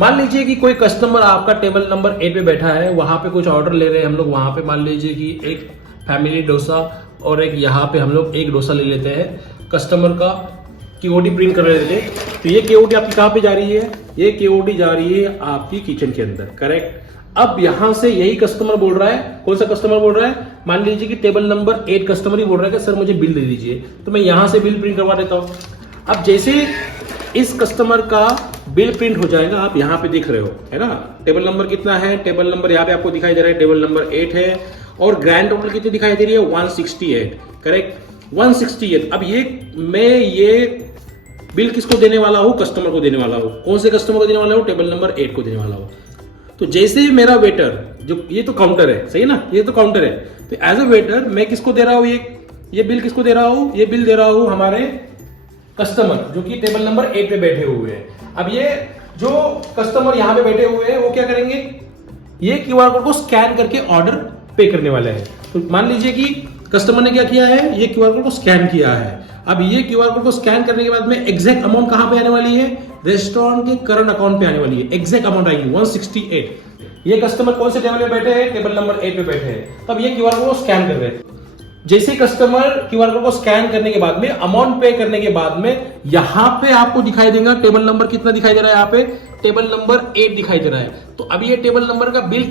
मान लीजिए कि कोई कस्टमर आपका टेबल नंबर 8 पे बैठा है, वहां पे कुछ ऑर्डर ले रहे हैं हम लोग। वहां पे मान लीजिए कि एक फैमिली डोसा और एक यहाँ पे हम लोग एक डोसा ले लेते हैं। कस्टमर का केओडी प्रिंट कर रहे थे, तो ये केओडी आपकी कहाँ पे जा रही है? ये केओडी जा रही है आपकी किचन के अंदर, करेक्ट। अब यहां से यही कस्टमर बोल रहा है, कौन सा कस्टमर बोल रहा है? मान लीजिए कि टेबल नंबर 8 कस्टमर ही बोल रहा है कि सर मुझे बिल दे दीजिए, तो मैं यहां से बिल प्रिंट करवा देता हूं। अब जैसे इस कस्टमर का बिल प्रिंट हो जाएगा, आप यहां पे देख रहे हो, है ना, टेबल नंबर कितना है? टेबल नंबर यहाँ पे आपको दिखाई दे रहा है, टेबल नंबर 8 है। और ग्रैंड टोटल कितनी दिखाई दे रही है? 168, करेक्ट, 168। अब ये बिल किसको देने वाला हूं? कस्टमर को देने वाला हूं। कौन से कस्टमर को देने वाला हूं? टेबल नंबर 8 को देने वाला हूं। तो जैसे ही मेरा वेटर, जो ये तो काउंटर है, सही है ना, ये तो काउंटर है, तो एज अ वेटर मैं किसको दे रहा हूं? ये बिल किसको दे रहा हूं? ये बिल दे रहा हूं हमारे कस्टमर जो कि टेबल नंबर 8 पे बैठे हुए हैं। अब ये जो कस्टमर यहां पे बैठे हुए हैं वो क्या करेंगे? ये क्यूआर कोड को स्कैन करके ऑर्डर पे करने वाले हैं। तो मान लीजिए कि कस्टमर ने क्या किया है? ये क्यूआर कोड को स्कैन किया है। अब ये क्यूआर कोड को स्कैन करने के बाद में एग्जैक्ट अमाउंट कहां पे आने वाली है? रेस्टोरेंट के करंट अकाउंट पे आने वाली है। एग्जैक्ट अमाउंट आएगी 168। ये कस्टमर कौन से टेबल पे बैठे हैं? टेबल नंबर 8 पे बैठे हैं। तब ये क्यूआर कोड को स्कैन कर रहे हैं। जैसे कस्टमर क्यूआर कोड को स्कैन करने के बाद में, अमाउंट पे करने के बाद में, यहां पे आपको दिखाई देगा टेबल नंबर कितना दिखाई दे रहा है? यहाँ पे टेबल नंबर 8 दिखाई दे रहा है। तो अभी ये टेबल नंबर का बिल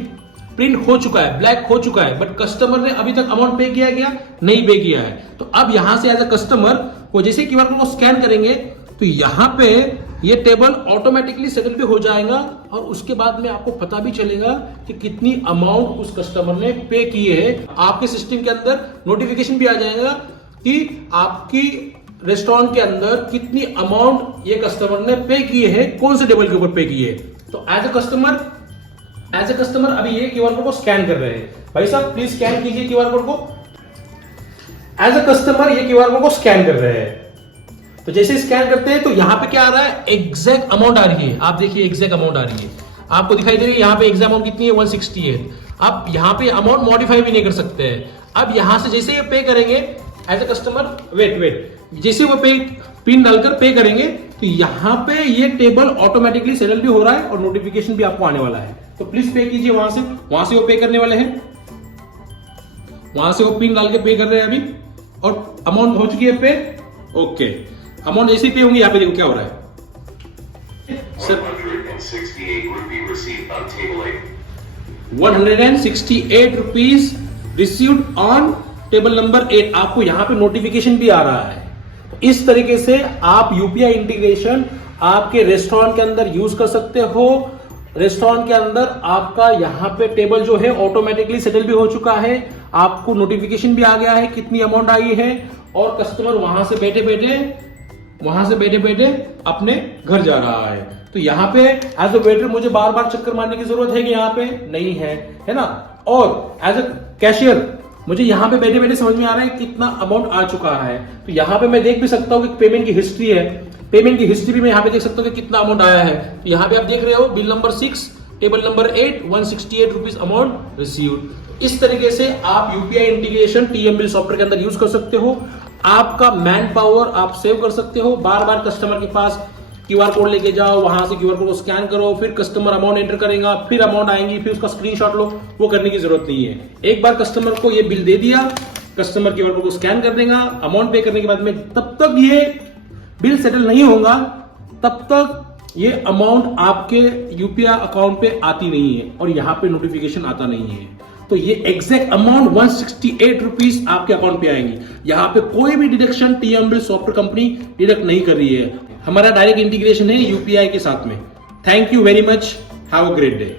प्रिंट हो चुका है, ब्लैक हो चुका है, बट कस्टमर ने अभी तक अमाउंट पे किया क्या? नहीं पे किया है। तो अब यहां से एज अ कस्टमर वो जैसे क्यूआर कोड को स्कैन करेंगे तो यहां पे ये टेबल ऑटोमेटिकली सेटल पे हो जाएगा और उसके बाद में आपको पता भी चलेगा कि कितनी अमाउंट उस कस्टमर ने पे किए है। आपके सिस्टम के अंदर नोटिफिकेशन भी आ जाएगा कि आपकी रेस्टोरेंट के अंदर कितनी अमाउंट ये कस्टमर ने पे किए है, कौन से टेबल के ऊपर पे किए है। तो एज ए कस्टमर अभी ये क्यूआर कोड को स्कैन कर रहे हैं। भाई साहब प्लीज स्कैन कीजिए क्यूआर कोड को। एज अ कस्टमर ये क्यूआर कोड को स्कैन कर रहे हैं। तो जैसे स्कैन करते हैं तो यहां पे क्या आ रहा है? एग्जैक्ट अमाउंट आ रही है। आप देखिए एग्जैक्ट अमाउंट आ रही है, आपको दिखाई दे रही है। यहां पे एग्जैक्ट अमाउंट कितनी है? 168। आप यहां पे अमाउंट मॉडिफाई भी नहीं कर सकते हैं। अब यहां से जैसे ये पे करेंगे एज अ कस्टमर, वेट, जैसे वो पे पिन डालकर पे करेंगे तो यहां पे ये टेबल ऑटोमेटिकली सेटल भी हो रहा है और नोटिफिकेशन भी आपको आने वाला है। तो प्लीज पे कीजिए वहां से वो पे करने वाले हैं। वहां से वो पिन डाल के पे कर रहे हैं अभी और अमाउंट हो चुकी है पे। ओके, अमाउंट जैसे पे होंगी, यहाँ पे देखो क्या हो रहा है। 168 rupees received on table number 8। आपको यहां पे नोटिफिकेशन भी आ रहा है। तो इस तरीके से आप यूपीआई इंटीग्रेशन आपके रेस्टोरेंट के अंदर यूज कर सकते हो। रेस्टोरेंट के अंदर आपका यहां पे टेबल जो है ऑटोमेटिकली सेटल भी हो चुका है, आपको नोटिफिकेशन भी आ गया है कितनी अमाउंट आई है, और कस्टमर वहां से बैठे बैठे अपने घर जा रहा है। तो यहाँ पे एज अ वेटर मुझे बार बार चक्कर मारने की जरूरत है कि यहाँ पे नहीं है ना। और एज अ कैशियर मुझे यहाँ पे बैठे बैठे समझ में आ रहा है कितना अमाउंट आ चुका है। तो यहाँ पे मैं देख भी सकता हूँ कि पेमेंट की हिस्ट्री है, पेमेंट की हिस्ट्री भी मैं यहाँ पे देख सकता हूँ कि कितना अमाउंट आया है। तो यहाँ पे आप देख रहे हो bill number 6 table number 8 168 rupees amount received. इस तरीके से आप UPI integration TM bill software के अंदर यूज कर सकते हो। आपका मैन पावर आप सेव कर सकते हो। बार बार कस्टमर के पास क्यूआर कोड लेके जाओ, वहां से क्यूआर कोड को स्कैन करो, फिर कस्टमर अमाउंट एंटर करेगा, फिर अमाउंट आएंगी, फिर उसका स्क्रीनशॉट लो, वो करने की जरूरत नहीं है। एक बार कस्टमर को ये बिल दे दिया, कस्टमर क्यूआर कोड को स्कैन कर देगा, अमाउंट पे करने के बाद में तब तक ये बिल सेटल नहीं होगा, तब तक ये अमाउंट आपके यूपीआई अकाउंट पे आती नहीं है और यहाँ पे नोटिफिकेशन आता नहीं है। तो ये एग्जैक्ट अमाउंट 168 रुपीज आपके अकाउंट पे आएंगी। यहाँ पे कोई भी deduction TM bill software company deduct नहीं कर रही है। हमारा डायरेक्ट इंटीग्रेशन है यूपीआई के साथ में। Thank you very much, have a great day.